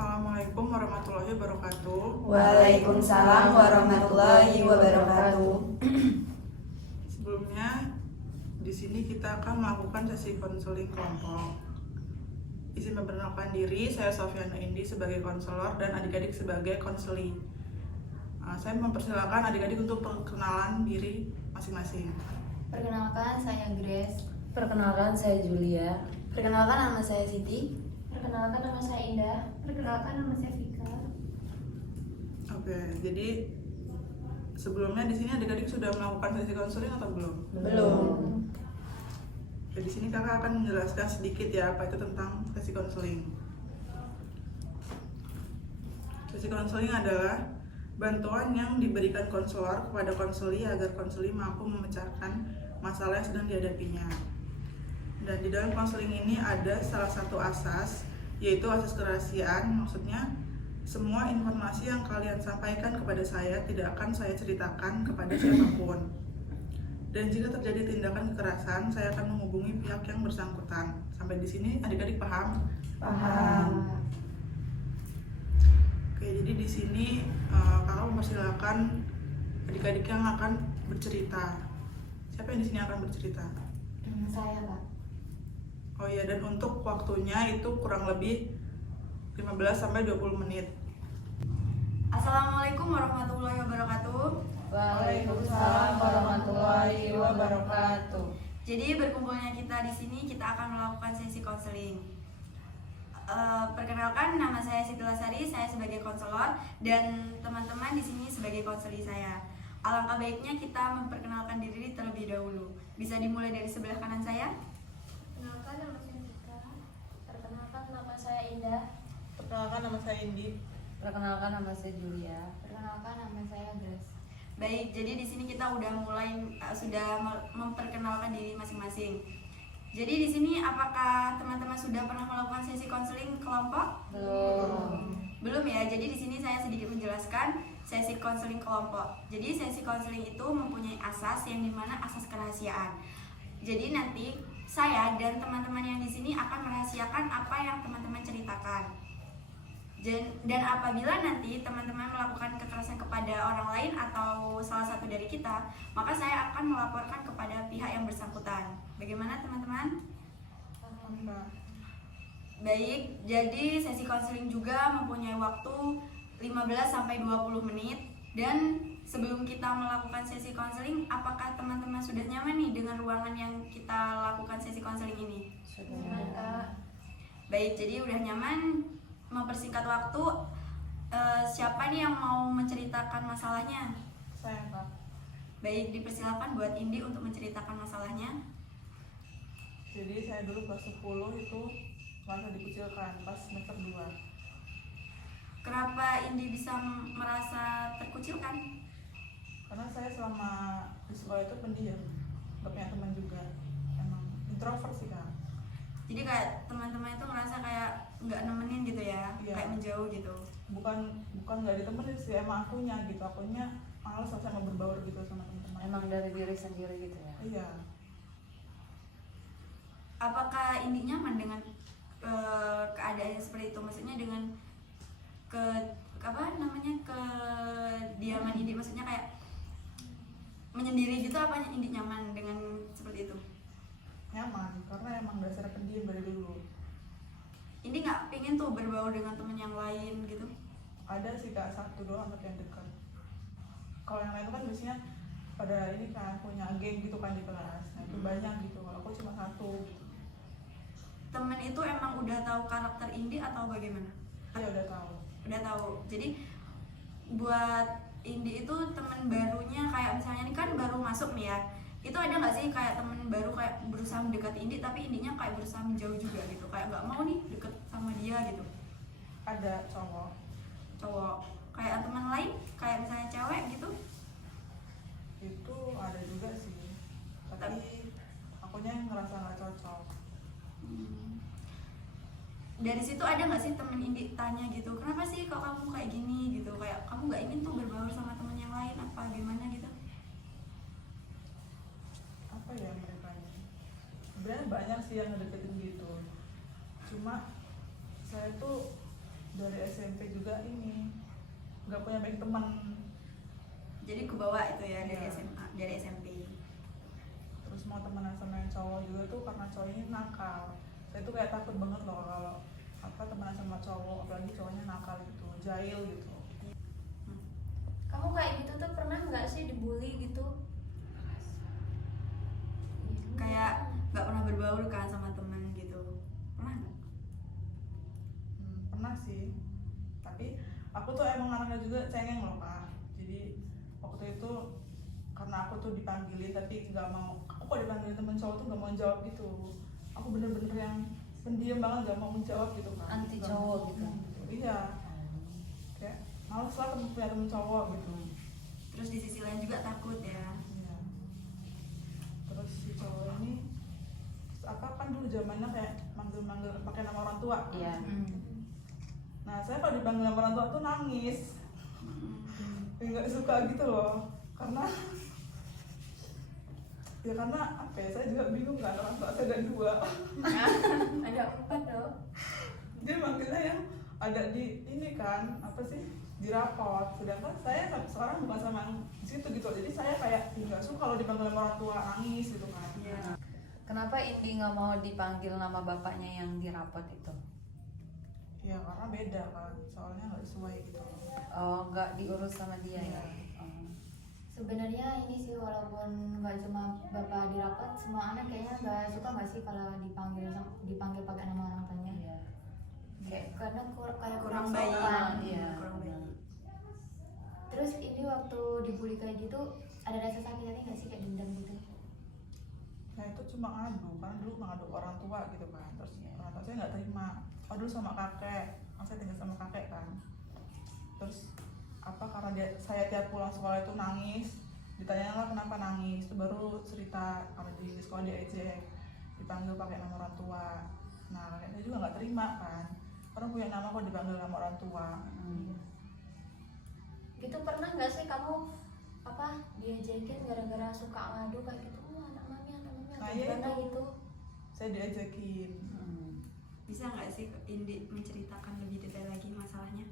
Assalamualaikum warahmatullahi wabarakatuh. Waalaikumsalam warahmatullahi wabarakatuh. Sebelumnya, di sini kita akan melakukan sesi konseling kelompok. Izin memperkenalkan diri, saya Sofiana Indi sebagai konselor dan adik-adik sebagai konseli. Saya mempersilakan adik-adik untuk perkenalan diri masing-masing. Perkenalkan, saya Grace. Perkenalkan, saya Julia. Perkenalkan, nama saya Siti. Perkenalkan, nama saya Indah. Perkenalkan, nama saya Vika. Oke, jadi sebelumnya di sini adik-adik sudah melakukan sesi konseling atau belum? Belum. Jadi di sini kakak akan menjelaskan sedikit ya apa itu tentang sesi konseling. Sesi konseling adalah bantuan yang diberikan konselor kepada konseli agar konseli mampu memecahkan masalah yang sedang dihadapinya. Dan di dalam konseling ini ada salah satu asas, yaitu asas kerahasiaan. Maksudnya semua informasi yang kalian sampaikan kepada saya tidak akan saya ceritakan kepada siapapun. Dan jika terjadi tindakan kekerasan, saya akan menghubungi pihak yang bersangkutan. Sampai di sini adik-adik paham? Paham. Oke, jadi di sini kakak mempersilahkan adik-adik yang akan bercerita. Siapa yang di sini akan bercerita? Saya, Pak. Oh iya, dan untuk waktunya itu kurang lebih 15-20 menit. Assalamualaikum warahmatullahi wabarakatuh. Waalaikumsalam warahmatullahi wabarakatuh. Jadi berkumpulnya kita di sini, kita akan melakukan sesi konseling. Perkenalkan, nama saya Siti Lasari, saya sebagai konselor dan teman-teman di sini sebagai konseli saya. Alangkah baiknya kita memperkenalkan diri terlebih dahulu. Bisa dimulai dari sebelah kanan saya. Perkenalkan, nama saya Vika. Perkenalkan, nama saya Indah. Perkenalkan, nama saya Indi. Perkenalkan, nama saya Julia. Perkenalkan, nama saya Grace. Baik, jadi di sini kita sudah memperkenalkan diri masing-masing. Jadi di sini apakah teman-teman sudah pernah melakukan sesi konseling kelompok? Belum ya. Jadi di sini saya sedikit menjelaskan sesi konseling kelompok. Jadi sesi konseling itu mempunyai asas yang dimana asas kerahasiaan. Jadi nanti saya dan teman-teman yang di sini akan merahasiakan apa yang teman-teman ceritakan. Dan apabila nanti teman-teman melakukan kekerasan kepada orang lain atau salah satu dari kita, maka saya akan melaporkan kepada pihak yang bersangkutan. Bagaimana teman-teman? Baik, jadi sesi konseling juga mempunyai waktu 15-20 menit. Dan sebelum kita melakukan sesi konseling, apakah teman-teman sudah nyaman nih dengan ruangan yang kita lakukan sesi konseling ini? Sudah. Baik, jadi udah nyaman. Mempersingkat waktu, siapa nih yang mau menceritakan masalahnya? Saya, Kak. Baik, dipersilakan buat Indi untuk menceritakan masalahnya. Jadi saya dulu kelas 10 itu merasa dikucilkan pas semester 2. Kenapa Indi bisa merasa terkucilkan? Karena saya selama di sekolah itu pendiam, gak punya teman juga. Emang introvert sih, Kak. Jadi kayak teman-teman itu merasa kayak nggak nemenin gitu ya, Iya. kayak menjauh gitu. Bukan nggak ditemenin sih, emang akunya males sama berbaur gitu sama teman-teman. Emang dari diri sendiri gitu ya? Iya. Apakah Indi nyaman dengan keadaan seperti itu? Maksudnya dengan kediaman Indi, maksudnya kayak menyendiri gitu, apa Indi nyaman dengan seperti itu? Nyaman, karena emang dasarnya pendiam dari dulu. Indi nggak pengen tuh berbaur dengan teman yang lain gitu? Ada sih Kak, satu doang tapi yang dekat. Kalau yang lain itu kan biasanya pada ini kan punya geng gitu kan di kelas. Nah itu banyak gitu, kalau aku cuma satu gitu. Temen itu emang udah tahu karakter Indi atau bagaimana? Iya udah tahu. Udah tahu. Jadi buat Indi itu teman barunya kayak misalnya ini kan baru masuk nih ya, itu ada nggak sih kayak temen baru kayak berusaha mendekati Indi tapi Indinya kayak berusaha menjauh juga gitu, kayak nggak mau nih deket sama dia gitu? Ada cowok. Kayak teman lain kayak misalnya cewek gitu? Itu ada juga sih, tapi akunya yang ngerasa nggak cocok. Dari situ ada nggak sih temen Indi tanya gitu, kenapa sih kok kamu kayak gini gitu, kayak kamu nggak ingin tuh berbaur sama temen yang lain apa gimana gitu? Apa ya mereka ini? Sebenarnya banyak sih yang ngedeketin gitu. Cuma saya tuh dari juga ini nggak punya banyak teman. Jadi kebawa itu ya dari Iya. SMA, dari SMP. Terus mau temenan sama yang cowok juga tuh karena cowok ini nakal. Saya tuh kayak takut banget loh kalau temenan sama cowok, apalagi cowoknya nakal gitu, jahil gitu. Kamu kayak gitu tuh pernah nggak sih dibully gitu? Kayak nggak pernah berbaur kan sama temen gitu. Pernah nggak? Pernah sih, tapi aku tuh emang anaknya juga cengeng loh Kak. Jadi waktu itu karena aku tuh dipanggilin tapi nggak mau, aku kok dipanggilin temen cowok tuh nggak mau jawab gitu. Aku bener-bener yang pendiam banget, nggak mau menjawab gitu Kak. Anti Nggak cowok mau. gitu. Iya, kayak males lah punya temen cowok gitu. Terus di sisi lain juga takut ya. Iya. Terus si cowok ini kan dulu zamannya kayak manggil-manggil pakai nama orang tua. Iya. Nah saya kalau dipanggil nama orang tua tuh nangis. Nggak suka gitu loh, karena apa ya, saya juga bingung kan, orang tua saya ada 2. Ada 4 loh. Dia manggilnya yang ada di ini kan, apa sih, di rapot, sedangkan saya sekarang bukan sama yang di situ gitu. Jadi saya kayak nggak suka kalau dipanggil sama orang tua, nangis gitu kan. Iya. Kenapa Indi nggak mau dipanggil nama bapaknya yang di rapot itu? Ya karena beda kan, soalnya nggak sesuai gitu. Oh, nggak diurus sama dia ya? Iya. Oh. Sebenarnya ini sih walaupun nggak cuma bapak di rapat, semua anak kayaknya nggak suka nggak sih kalau dipanggil pakai nama orang tuanya. Iya. Kayak Karena kayak Kurang kurang baik. sopan. Iya. Kurang baik. Terus ini waktu dibully kayak gitu ada rasa sakit hati nggak sih, kayak dendam gitu? Nah itu cuma ngadu, karena dulu ngadu orang tua gitu kan. Terus orang tua saya nggak terima. Oh dulu sama kakek, saya tinggal sama kakek kan. Terus karena saya tiap pulang sekolah itu nangis, ditanya lah kenapa nangis, itu baru cerita kalau di sekolah diejek, dipanggil pakai nama orang tua. Nah kakek saya juga nggak terima kan, orang punya nama kok dipanggil nama orang tua. Gitu pernah nggak sih kamu diajakin gara-gara suka ngadu kayak gitu? Anak mami Nah, atau iya gimana itu. gitu? Saya diajakin. Bisa nggak sih Indi menceritakan lebih detail lagi masalahnya?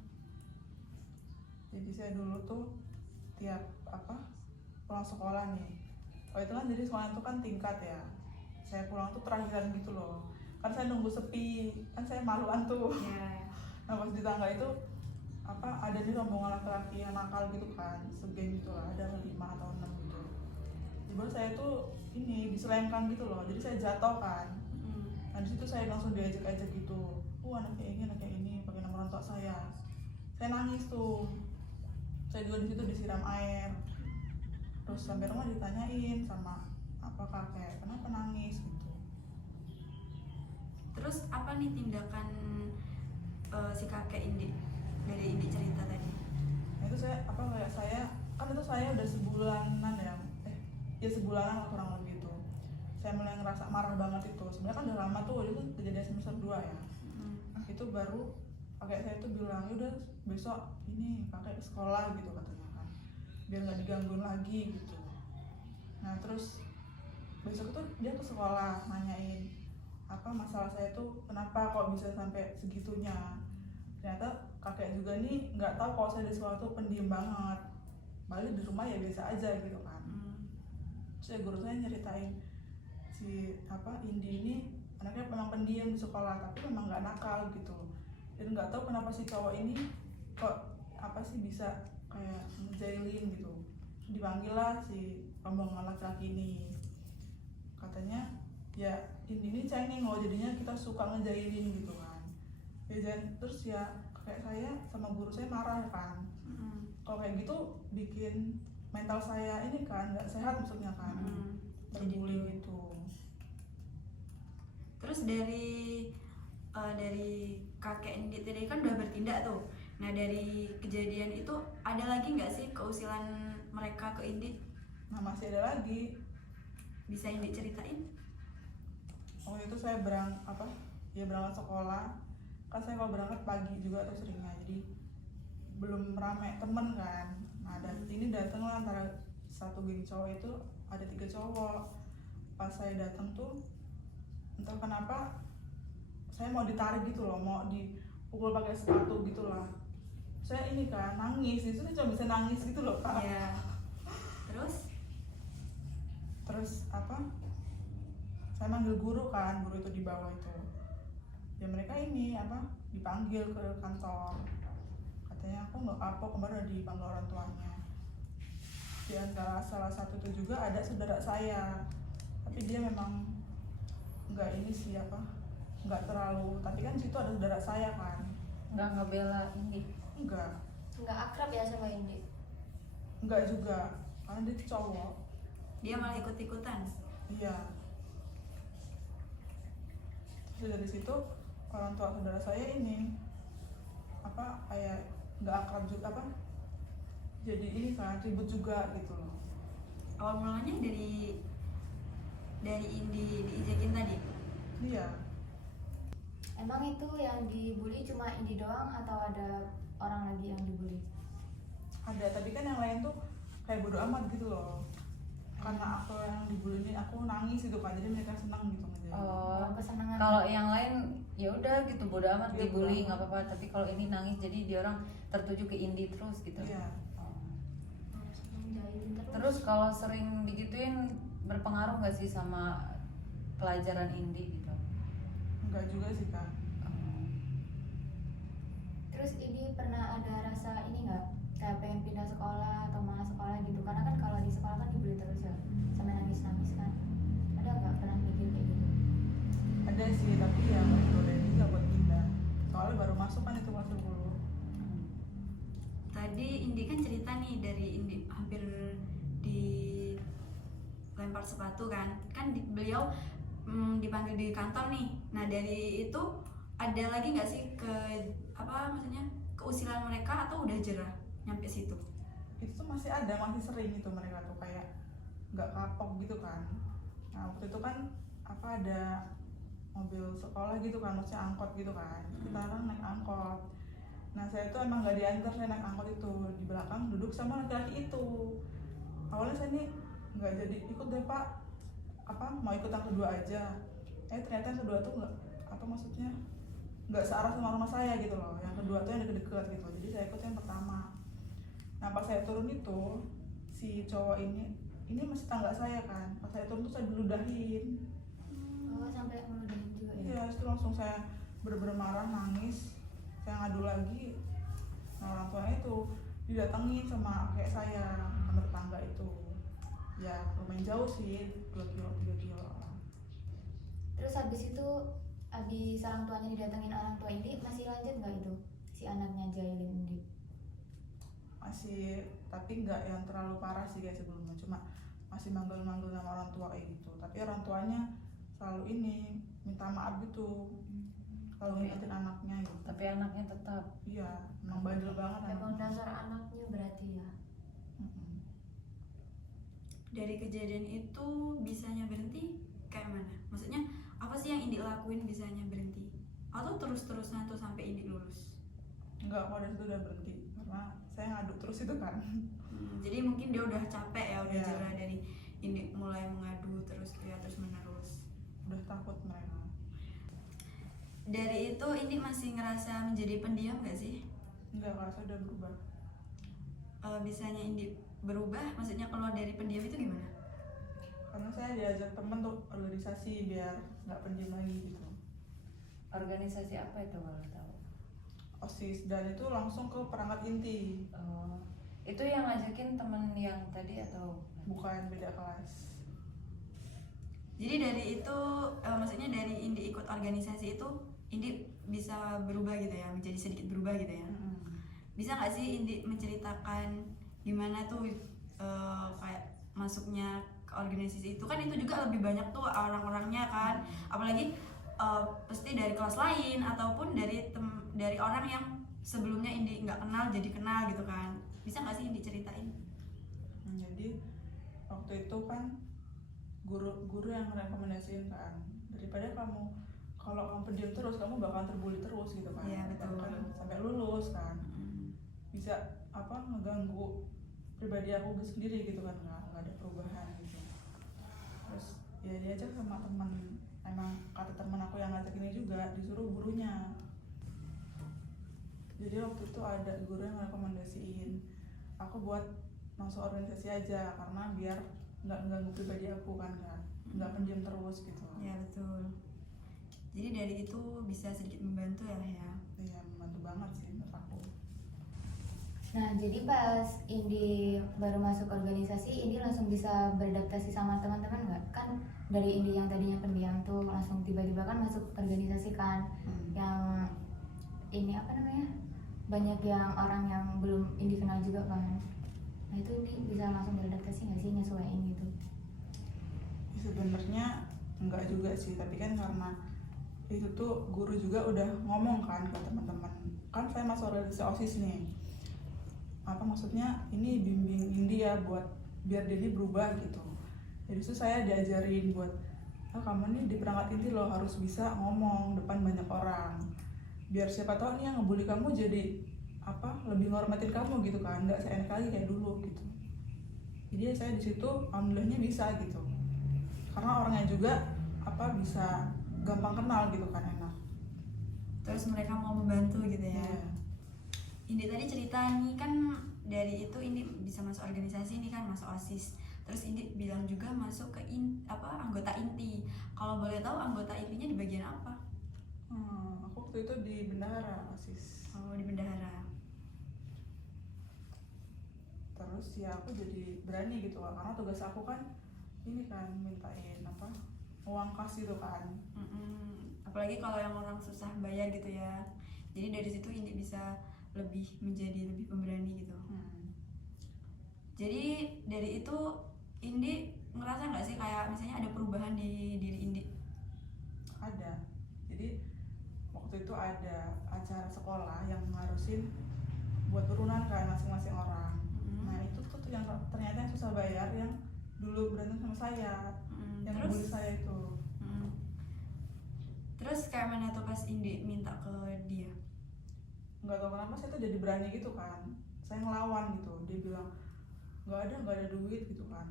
Jadi saya dulu tuh tiap pulang sekolah nih. Oh itu kan jadi sekolah itu kan tingkat ya. Saya pulang tuh terakhiran gitu loh. Kan saya nunggu sepi, kan saya maluan tuh. Iya. Nah pas di tangga itu ada nih rombongan laki-laki yang nakal gitu kan, segeng gitu lah, ada 5 atau 6 gitu. Tiba saya tuh ini diselengkan gitu loh, jadi saya jatuh kan. Nah di situ saya langsung diajak-ajak gitu, anaknya ini pakai nama orang tua saya. Saya nangis tuh, saya juga di situ disiram air. Terus sampai rumah ditanyain sama kakek, kenapa nangis gitu. Terus apa nih tindakan si kakek Indi dari Indi cerita tadi? Nah itu saya kan itu saya udah sebulanan ya sebulanan lah kurang lebih itu. Saya mulai ngerasa marah banget itu. Sebenarnya kan udah lama tuh, itu kan kejadian semester 2 ya. Itu baru kakek saya tuh bilang, udah besok ini kakek ke sekolah gitu katanya kan, biar nggak digangguin lagi gitu. Nah terus besok tuh dia ke sekolah nanyain masalah saya tuh kenapa kok bisa sampai segitunya. Ternyata kakek juga nih nggak tahu kalau saya di sekolah tuh pendiam banget, balik di rumah ya biasa aja gitu kan. Terus ya guru saya nyeritain si Indi ini anaknya memang pendiam di sekolah tapi memang nggak nakal gitu, dan nggak tahu kenapa si cowok ini kok bisa kayak ngejailin gitu. Dipanggil lah si rombongan laki-laki ini, katanya ya Indi ini cengeng loh, jadinya kita suka ngejailin gitu kan. Terus ya kakek saya sama guru saya marah kan. Kalau kayak gitu bikin mental saya ini kan nggak sehat maksudnya kan, terbully gitu. Terus dari kakek Indi tadi kan udah bertindak tuh. Nah dari kejadian itu ada lagi nggak sih keusilan mereka ke Indi? Nah masih ada lagi. Bisa Indi ceritain? Waktu itu saya berangkat sekolah. Kan saya kalau berangkat pagi juga tuh seringnya, jadi belum rame temen kan. Nah ini datang lah antara satu geng cowok itu ada 3 cowok. Pas saya datang tuh entah kenapa saya mau ditarik gitu loh, mau dipukul pakai sepatu gitu lah. saya ini kan nangis, itu saya cuma bisa nangis gitu loh Kak. Ya. Terus apa, saya manggil guru kan, guru itu di bawah itu ya, mereka ini apa dipanggil ke kantor, katanya aku nggak apa, kemarin udah dipanggil orang tuanya. Di antara salah satu itu juga ada saudara saya, tapi dia memang nggak ini sih apa, nggak terlalu, tapi kan situ ada saudara saya kan. Nggak ngebela Indi. Enggak akrab ya sama Indi? enggak juga, karena dia cowok. Dia malah ikut-ikutan. Iya. Terus dari situ orang tua saudara saya ini apa kayak nggak akrab juga apa, jadi ini kan ribut juga gitu loh. Awal mulanya dari Indi diijakin tadi. Iya. Emang itu yang dibully cuma Indi doang atau ada orang lagi yang dibully? Ada, tapi kan yang lain tuh kayak bodo amat gitu loh. Karena aku yang dibully ini aku nangis gitu kan, jadi mereka senang gitu ngerjain. Oh, Kesenangan. kalau yang lain ya udah gitu bodo amat, Iya, dibully bodo nggak amat. apa-apa. Tapi kalau ini nangis jadi dia orang tertuju ke Indi terus gitu. Iya. Oh. Jahilin Terus kalau sering digituin berpengaruh nggak sih sama pelajaran Indi gitu? Enggak juga sih Kak. Oh. Terus ini pernah ada rasa ini nggak, kayak pengen pindah sekolah atau malas sekolah gitu? Karena kan kalau di sekolah kan dibully terus ya, sampai nangis-nangis kan. Ada nggak pernah mikir kayak gitu? Ada sih, tapi ya nggak boleh juga buat pindah. Soalnya baru masuk kan itu kelas 10. Tadi Indi kan cerita nih, dari Indi hampir dilempar sepatu kan beliau dipanggil di kantor nih. Nah dari itu ada lagi nggak sih maksudnya keusilan mereka, atau udah jerah nyampe situ? Itu tuh masih ada, masih sering itu mereka tuh kayak nggak kapok gitu kan. Nah waktu itu kan apa ada mobil sekolah gitu kan, maksudnya angkot gitu kan, kita orang naik angkot. Nah saya tuh emang nggak diantar, saya naik angkot itu di belakang duduk sama laki-laki itu. Awalnya saya nih nggak jadi ikut deh Pak, apa mau ikut yang kedua aja. Ternyata yang kedua tuh maksudnya nggak searah sama rumah saya gitu loh. Yang kedua tuh yang deket-deket gitu, jadi saya ikut yang pertama. Nah pas saya turun itu si cowok ini masih tangga saya kan, pas saya turun tuh saya diludahin. Oh, sampai ngeludahin juga ya? Iya, itu langsung saya bener-bener marah, nangis, saya ngadu lagi. Nah orang tuanya itu didatengin sama kayak saya, sama tetangga itu. Ya lumayan jauh sih, 2 kilo, 3 kilo. Terus habis orang tuanya didatengin orang tua Indi, masih lanjut nggak itu si anaknya jahilin Indi? Masih, tapi nggak yang terlalu parah sih kayak sebelumnya, cuma masih manggil-manggil nama orang tua kayak gitu. Tapi orang tuanya selalu ini minta maaf gitu, kalau ngingetin anaknya gitu. Tapi anaknya tetap. Iya, emang bandel banget Emang anaknya. dasar anaknya berarti ya. Mm-mm. Dari kejadian itu bisanya berhenti kayak mana? Maksudnya apa sih yang Indi lakuin bisanya berhenti? Atau terus-terusan tuh sampai Indi lulus? Enggak, kalau dari situ udah berhenti karena saya ngadu terus itu kan. Jadi mungkin dia udah capek ya, udah Iya. jerah dari Indi mulai mengadu terus menerus. Udah takut mereka. Dari itu Indi masih ngerasa menjadi pendiam gak sih? Enggak, kalau saya udah berubah. Bisanya Indi berubah, maksudnya kalau dari pendiam itu gimana? Karena saya diajak temen untuk organisasi biar nggak pendiam lagi gitu. Organisasi apa itu kalau tahu? OSIS, dan itu langsung ke perangkat inti, Oh, itu yang ngajakin temen yang tadi atau? bukan beda kelas. Jadi dari itu, maksudnya dari Indi ikut organisasi itu, Indi bisa berubah gitu ya, menjadi sedikit berubah gitu ya. Bisa nggak sih Indi menceritakan gimana tuh kayak masuknya ke organisasi itu? Kan itu juga lebih banyak tuh orang-orangnya kan, apalagi pasti dari kelas lain ataupun dari orang yang sebelumnya Indi nggak kenal jadi kenal gitu kan. Bisa nggak sih Indi ceritain? Jadi waktu itu kan guru yang merekomendasiin kan, daripada kalau kamu pendiam terus kamu bakal terbully terus gitu kan. Iya, betul. Bahkan sampai lulus kan, bisa ngeganggu pribadi aku sendiri gitu kan, nggak ada perubahan gitu. Terus ya diajak sama teman, emang kata teman aku yang ngajak ini juga disuruh gurunya. Jadi waktu itu ada guru yang rekomendasiin aku buat masuk organisasi aja karena biar nggak ganggu pribadi aku kan, nggak pendiam terus gitu. Ya betul. Jadi dari itu bisa sedikit membantu ya ya. Iya, membantu banget sih menurut aku. Nah, jadi pas Indi baru masuk organisasi, Indi langsung bisa beradaptasi sama teman-teman nggak? Kan dari Indi yang tadinya pendiam tuh langsung tiba-tiba kan masuk organisasi kan, yang ini apa namanya? Banyak yang orang yang belum Indi kenal juga kan. Nah itu Indi bisa langsung beradaptasi nggak sih, nyesuaiin gitu? Sebenarnya enggak juga sih, tapi kan karena itu tuh guru juga udah ngomong kan ke teman-teman, kan saya masuk organisasi OSIS nih, apa maksudnya ini bimbing Indi ya buat biar dia berubah gitu. Jadi itu saya diajarin buat kamu nih di perangkat inti lo harus bisa ngomong depan banyak orang, biar siapa tahu nih yang ngebully kamu jadi apa lebih ngormatin kamu gitu kan, nggak seenak lagi kayak dulu gitu. Jadi saya di situ alhamdulillahnya bisa gitu, karena orangnya juga apa bisa gampang kenal gitu kan, enak. Terus mereka mau membantu gitu ya. Iya. Indi tadi cerita nih kan dari itu Indi bisa masuk organisasi ini kan, masuk OSIS. Terus Indi bilang juga masuk ke anggota inti. Kalau boleh tahu anggota intinya di bagian apa? Aku waktu itu di bendahara OSIS. Oh, di bendahara. Terus ya aku jadi berani gitu kan, karena tugas aku kan ini kan mintain apa uang kas gitu kan. Apalagi kalau yang orang susah bayar gitu ya. Jadi dari situ Indi bisa menjadi lebih pemberani gitu. Jadi dari itu Indi ngerasa nggak sih kayak misalnya ada perubahan di diri Indi? Ada. Jadi waktu itu ada acara sekolah yang ngarusin buat turunan kan masing-masing orang. Nah itu tuh yang ternyata yang susah bayar, yang dulu berantem sama saya, yang ngebully saya itu. Terus kayak mana tuh pas Indi minta ke dia? Nggak tahu kenapa saya tuh jadi berani gitu kan, saya ngelawan gitu. Dia bilang nggak ada duit gitu kan.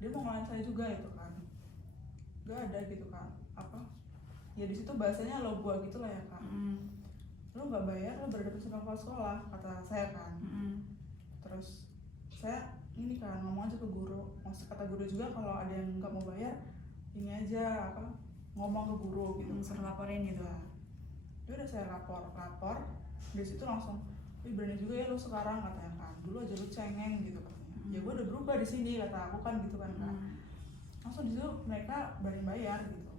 Dia mau ngelawan saya juga itu kan, nggak ada gitu kan, apa ya di situ bahasanya lo gua gitu lah ya kan. Lo nggak bayar lo beradaptasi sama kepala sekolah, kata saya kan. Terus saya ini kan ngomong aja ke guru, maksud kata guru juga kalau ada yang nggak mau bayar ini aja apa ngomong ke guru gitu, Suruh laporin gitu. Ya udah saya lapor dari situ langsung berani juga ya lo sekarang, katanya kan. Dulu aja lo cengeng gitu katanya. Ya gue udah berubah di sini kata aku kan gitu kan. Langsung di situ mereka berani bayar gitu.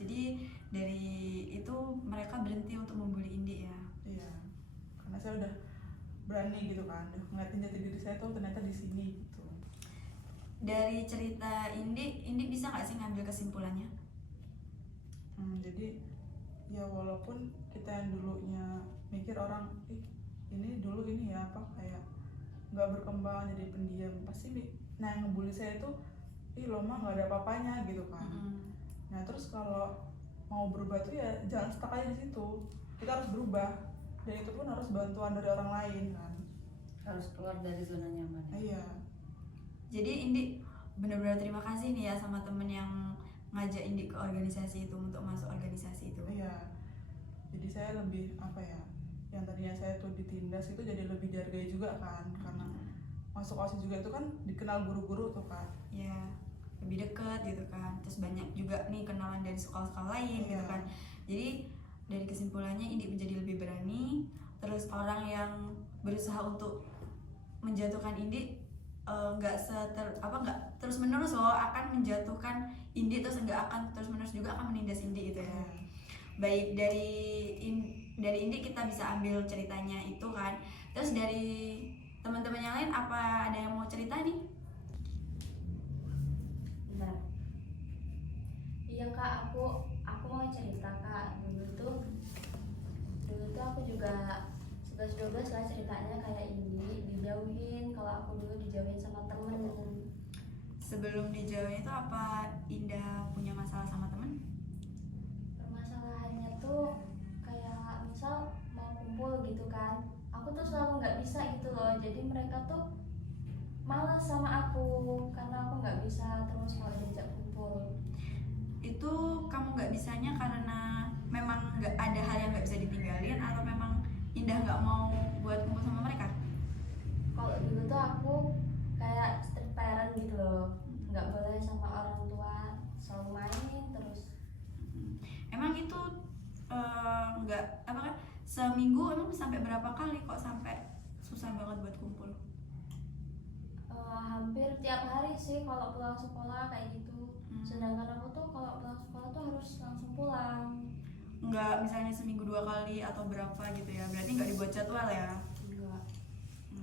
Jadi dari itu mereka berhenti untuk membuli Indi ya. Iya, karena saya udah berani gitu kan, udah ngeliatin jati diri saya tuh ternyata di sini gitu. Dari cerita Indi bisa nggak sih ngambil kesimpulannya? Jadi ya walaupun kita yang dulunya mikir orang ini dulu ini ya apa kayak nggak berkembang jadi pendiam, pasti nah yang ngebully saya itu lo mah nggak ada apa-apanya gitu kan. Nah terus kalau mau berubah tuh ya jangan stuck aja di situ, kita harus berubah, dan itu pun harus bantuan dari orang lain kan, Harus keluar dari zona nyaman. Iya. Jadi Indi benar-benar terima kasih nih ya sama temen yang ngajak Indi ke organisasi itu, untuk masuk organisasi itu. Iya. Jadi saya lebih apa ya, yang tadinya saya tuh ditindas itu jadi lebih dihargai juga kan, karena masuk OSIS juga itu kan dikenal guru-guru tuh kan. Ya, lebih dekat gitu kan. Terus banyak juga nih kenalan dari sekolah-sekolah lain gitu kan. Jadi dari kesimpulannya Indi menjadi lebih berani. Terus orang yang berusaha untuk menjatuhkan Indi nggak terus menerus loh akan menjatuhkan Indi, terus nggak akan terus menerus juga akan menindas Indi gitu ya. Baik dari Indi kita bisa ambil ceritanya itu kan. Terus dari teman-teman yang lain apa ada yang mau cerita nih? Bentar. Iya kak, aku mau cerita kak. Dulu tuh aku juga 11-12 lah ceritanya kayak ini, dijauhin. Kalau aku dulu dijauhin sama temen. Sebelum dijauhin itu apa Indah punya masalah sama temen? Permasalahannya tuh kayak misal mau kumpul gitu kan, aku tuh selalu nggak bisa gitu loh. Jadi mereka tuh malas sama aku karena aku nggak bisa terus kalau diajak kumpul. Itu kamu nggak bisanya karena memang nggak ada hal yang nggak bisa ditinggalin, atau memang Indah nggak mau buat kumpul sama mereka? Kalau dulu tuh aku kayak strict parent gitu loh, nggak boleh sama orang tua selalu main terus. Emang itu nggak apa kan, seminggu emang sampai berapa kali kok sampai susah banget buat kumpul? Hampir tiap hari sih kalau pulang sekolah kayak gitu. Sedangkan aku tuh kalau pulang sekolah tuh harus langsung pulang. Nggak misalnya seminggu 2 kali atau berapa gitu ya, berarti nggak dibuat jadwal ya? Enggak.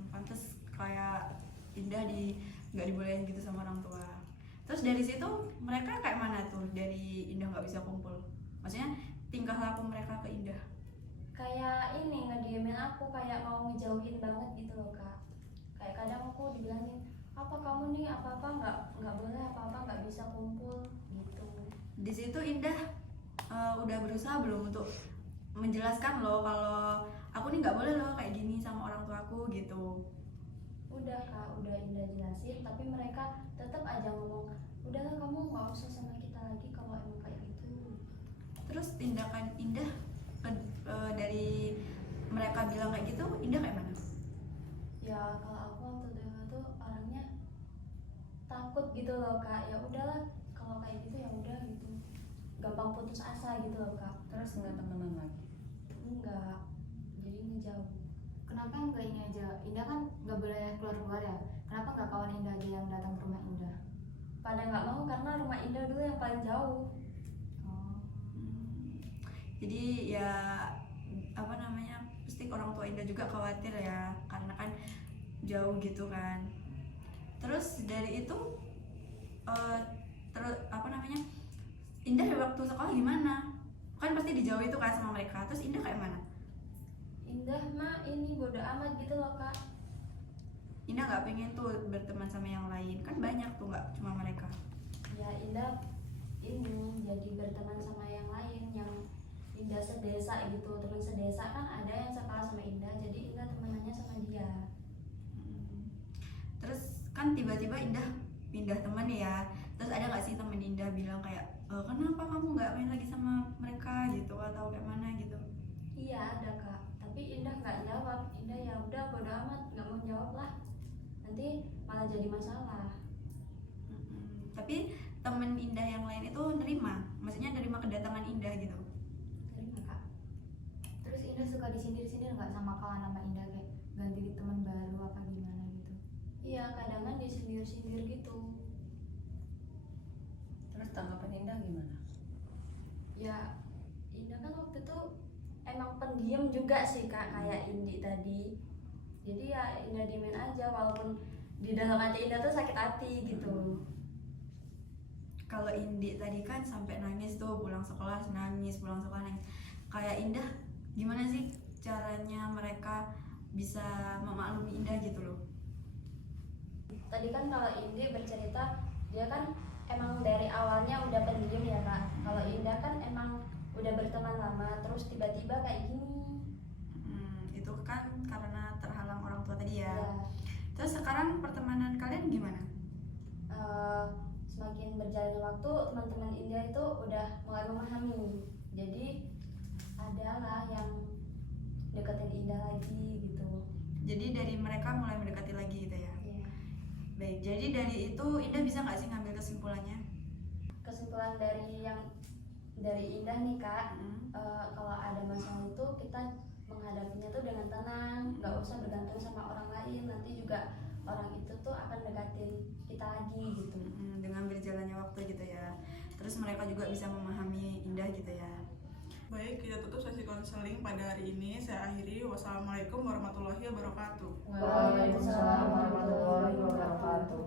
Pantes kayak Indah nggak dibolehin gitu sama orang tua. Terus dari situ mereka kayak mana tuh, dari Indah nggak bisa kumpul? Maksudnya tingkah laku mereka ke Indah? Kayak ini ngediemin aku, kayak mau ngejauhin banget gitu loh kak. Kayak kadang aku dibilangin, apa kamu nih apa-apa nggak boleh, apa-apa nggak bisa kumpul gitu. Di situ Indah udah berusaha belum untuk menjelaskan loh kalau aku nih nggak boleh loh kayak gini sama orang tuaku gitu? Udah kak, udah Indah jelasin, tapi mereka tetap aja ngomong, udahlah kamu nggak usah sama kita lagi kalau emang kayak gitu. Terus tindakan Indah dari mereka bilang kayak gitu, Indah kayak mana? Ya kalau aku waktu dulu tuh orangnya takut gitu loh kak, ya udahlah kalau kayak gitu ya udah gitu, gampang putus asa gitu loh kak. Terus nggak temenan lagi? Enggak, jadi ngejauh. Kenapa nggak ini aja? Indah kan nggak boleh keluar-keluar ya. Kenapa nggak kawan Indah aja yang datang ke rumah Indah? Pada nggak mau karena rumah Indah dulu yang paling jauh. Oh. Jadi ya apa namanya, pasti orang tua Indah juga khawatir ya, karena kan jauh gitu kan. Terus dari itu terus apa namanya, Indah waktu sekolah gimana? Kan pasti dijauh itu kan sama mereka. Terus Indah kayak mana? Indah mah ini bodo amat gitu loh kak. Indah nggak pengen tuh berteman sama yang lain, kan banyak tuh, nggak cuma mereka. Ya Indah ini jadi berteman sama yang lain, yang Indah sedesa gitu, teman sedesa kan ada yang sekolah sama Indah, jadi Indah temenannya sama dia. Terus kan tiba-tiba Indah pindah teman ya. Terus ada nggak sih temen Indah bilang kayak, kenapa kamu nggak main lagi sama mereka gitu, atau kayak mana gitu? Iya ada kak, tapi Indah nggak jawab. Indah ya udah bodo amat, nggak mau jawab lah, nanti malah jadi masalah. Tapi temen Indah yang lain itu nerima, maksudnya nerima kedatangan Indah gitu? Terima kak. Terus Indah suka disindir-sindir nggak sama kawan sama Indah, kayak ganti teman baru apa gimana gitu? Iya kadang-kadang disindir-sindir gitu. Terus tanggapan Indah gimana? Ya Indah kan waktu itu emang pendiam juga sih kak, kayak Indi tadi. Jadi ya Indah diemin aja, walaupun di dalam hati Indah tuh sakit hati gitu. Kalau Indi tadi kan sampai nangis tuh, pulang sekolah nangis, pulang sekolah nangis. Kayak Indah gimana sih caranya mereka bisa memaklumi Indah gitu loh? Tadi kan kalau Indi bercerita, dia kan emang dari awalnya udah pendiam ya kak. Kalau Indah kan emang udah berteman lama, terus tiba-tiba kayak gini. Itu kan karena terhalang orang tua tadi ya. Ya, Terus sekarang pertemanan kalian gimana? semakin berjalannya waktu, teman-teman Indah itu udah mulai memahami. Jadi adalah yang deketin Indah lagi gitu. Jadi dari mereka mulai mendekati lagi gitu ya? Iya. Baik, jadi dari itu Indah bisa nggak sih ngambil kesimpulannya? Kesimpulan dari Indah nih kak, kalau ada masalah itu kita menghadapinya tuh dengan tenang, nggak usah bergantung sama orang lain, nanti juga orang itu tuh akan dekatin kita lagi gitu. Dengan berjalannya waktu gitu ya. Terus mereka juga bisa memahami Indah gitu ya. Baik, kita tutup sesi konseling pada hari ini. Saya akhiri. Wassalamualaikum warahmatullahi wabarakatuh. Waalaikumsalam warahmatullahi wabarakatuh.